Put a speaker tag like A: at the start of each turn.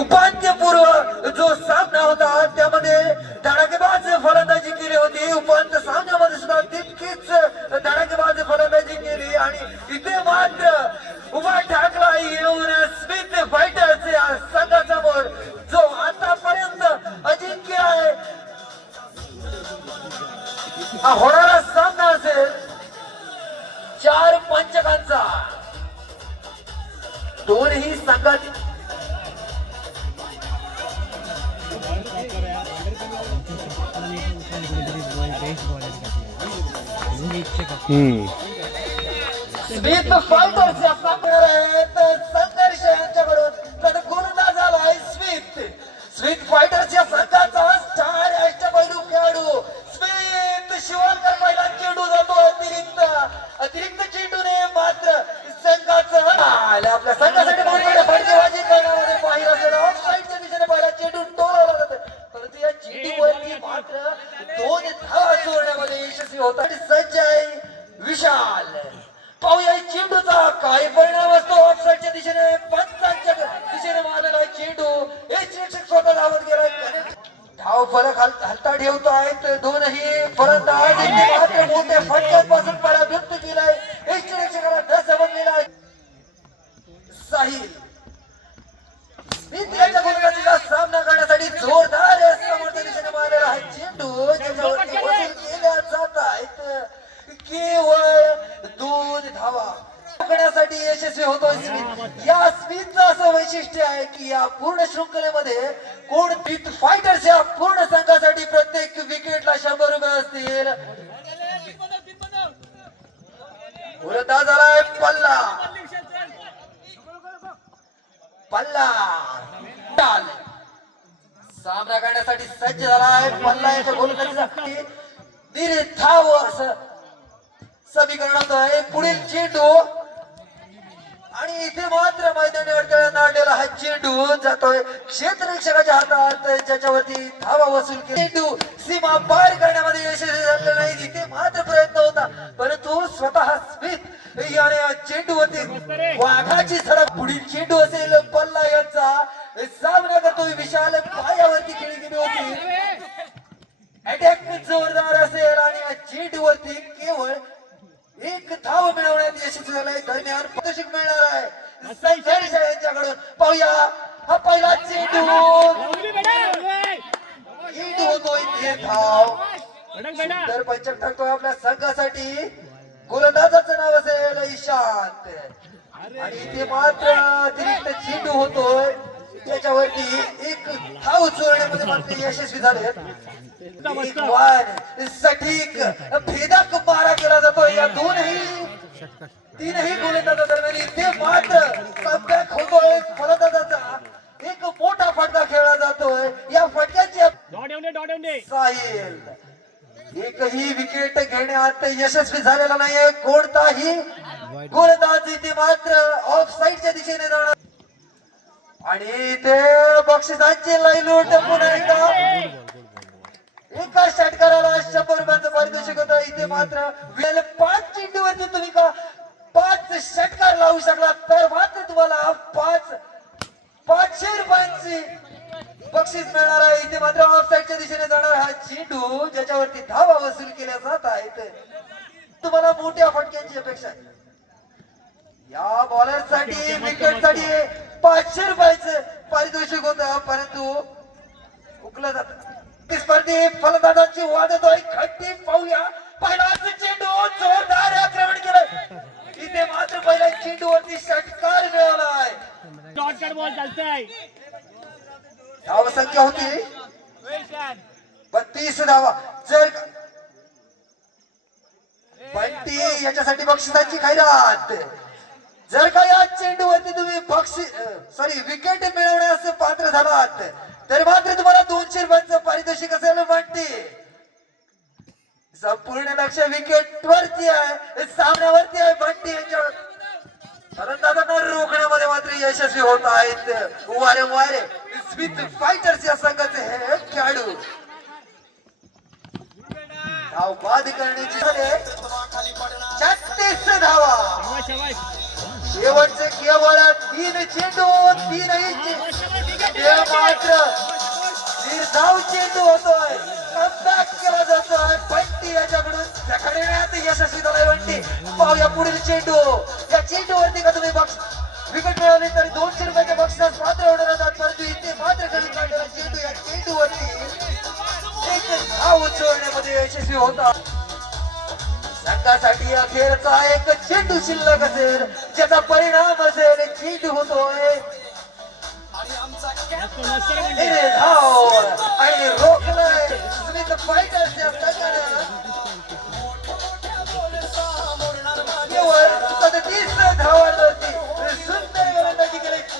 A: उपांत्यपूर्व जो सामना होता त्यामध्ये धडाकेबाज फलंदाजी केली होती. उपांत्य सामन्यामध्ये सुद्धा तितकीच धडाकेबाज फलंदाजी केली आणि इथे मात्र उभा ठाकला येऊन स्मिथ फायटर्स या संघासमोर जो आतापर्यंत अजिंक्य आहे. हा होणारा सामना असेल चार पंचकांचा. दोनही संघात स्मिथ फायटर्स या सामन्यावर आहेत मात्र दोन धावा जोडण्यामध्ये यशस्वी होतात आणि सज्ज आहे विशाल. पाहूया चेंडूचा काय परिणाम असतो. ऑफसाईडच्या दिशेने पंचांच्या दिशेने मारलेला चेंडू. हे शिक्षक स्वतः धावत गेलाय. धाव फलक हल- हलता ठेवतो आहेत. दोनही परत मात्र मोठ्या फटक्यांपासून पडा व्यक्त केलाय. हे शिक्षकाला न समजलेला आहे. साहिल स्मिथ याच्या गोलंदाजीचा सामना करण्यासाठी जोरदार समोरच्या दिशेने मारलेला हा चेंडू ज्याच्यावरती वसूल केल्या जात आहेत केवळ दोन धावा विषय यशस्वी होतोय या स्मिथचं असं वैशिष्ट्य आहे की या पूर्ण शृंखलेमध्ये कोण स्मिथ फायटर्स या पूर्ण संघासाठी प्रत्येक विकेटला शंभर रुपये असतील. गोलंदाज आलाय पल्ला. पल्ला. सामना करण्यासाठी सज्ज झालाय पल्ला याच्या गोलंदाजीसाठी. निर्धाव असं समीकरण होत आहे पुढील चेंडू आणि इथे मात्र मैदानावर नाडलेला हा चेंडू जातोय. क्षेत्ररक्षकाच्या हातात ज्याच्यावरती धावा वसूल केली. चेंडू सीमा पार करण्यामध्ये यशस्वी झालेला नाही. इथे मात्र प्रयत्न होता. परंतु स्वतः स्मिथ याने या चेंडूवरती वाघाची झडप पुढील चेंडू असेल पल्ला यांचा सामना करतोय विशाल पायावरती खेळी गेली होती अटॅक जोरदार असेल आणि या चेंडूवरती केवळ एक धाव मिळवण्यात यशस्वी झालाय दरम्यान पारितोषिक मिळणार आहे. संघर्ष यांच्याकडून पाहूया. हा पहिला चेंडू. चेंडू होतोय ते धाव. सुंदर पंचक टाकतोय आपल्या संघासाठी. गोलंदाजाचं नाव असेल ईशांत. आणि इथे मात्र अतिरिक्त चेंडू होतोय. त्याच्यावरती एक धाव चोरण्यामध्ये मात्र यशस्वी झाले सठीक वार सटीक. भेदक मारा केला जातोय. या दोनही तीनही गोलंदाजा दरम्यान इथे मात्र कमबॅक होतोय फलंदाजाचा एक मोठा फटका खेळला जातोय या फटक्याची साहिल एकही विकेट घेण्यात यशस्वी झालेला नाहीये कोणताही गोलंदाज इथे मात्र ऑफ साईडच्या दिशेने जाणार आणि ते बक्षिसांची लयलूट पुन्हा एकदा एका षटकाराला शंभर रुपयांचं पारितोषिक होतं इथे मात्र वेळ पाच चेंडूवरती तुम्ही का पाच लावू शकला तर मात्र तुम्हाला पाच पाचशे रुपयांची बक्षीस मिळणार आहे. इथे मात्र ऑफसाईडच्या दिशेने जाणार हा चेंडू ज्याच्यावरती धावा वसूल केल्या जात आहेत. तुम्हाला मोठ्या फटक्यांची अपेक्षा आहे. या बॉलरसाठी विकेटसाठी पाचशे रुपयाचं पारितोषिक होतं परंतु हुकलं जात. स्पर्धी फलंदाजांची वादत आहे खट्टी पाहूया. पहिलाच
B: शॉर्टकट
A: धाव संख्या होती। बत्तीस धावा। जर बंटी याच्यासाठी बक्षिसाची खैरात जर का या चेंडूवरती तुम्ही बक्षीस सॉरी विकेट मिळवण्यास पात्र झालात तर मात्र तुम्हाला दोनशे रुपयांचं पारितोषिक असेल बंटी. संपूर्ण लक्ष विकेट वरती आहे सामन्यावरती आहे बंटी यांच्या फलंदाजांना रोखण्यामध्ये मात्र यशस्वी होत आहेत. वारे वारे. स्मिथ फायटर्स या संघाचे हे खेळाडू. धाव बाद करण्याची छत्तीस धावा. शेवटचे केवळ तीन चेंडू तीन मात्र निर्धाव चेंडू होतोय. कमबॅक केला जातोय. बंटी याच्याकडून यशस्वी झालाय बंटी पाहूया पुढील चेंडू. या चेंडूवरती का तुम्ही बक्ष विकेट मिळवली तर दोनशे रुपयाच्या बक्षीस मात्र होणार होतात परंतु इथे मात्र कधी काढलेला चेंडू या चेंडूवरती एक धाव उचलण्यामध्ये यशस्वी होता. संघासाठी अखेरचा एक चेंडू शिल्लक असेल ज्याचा परिणाम असेल चेंडू होतोय.
B: मस्त मस्त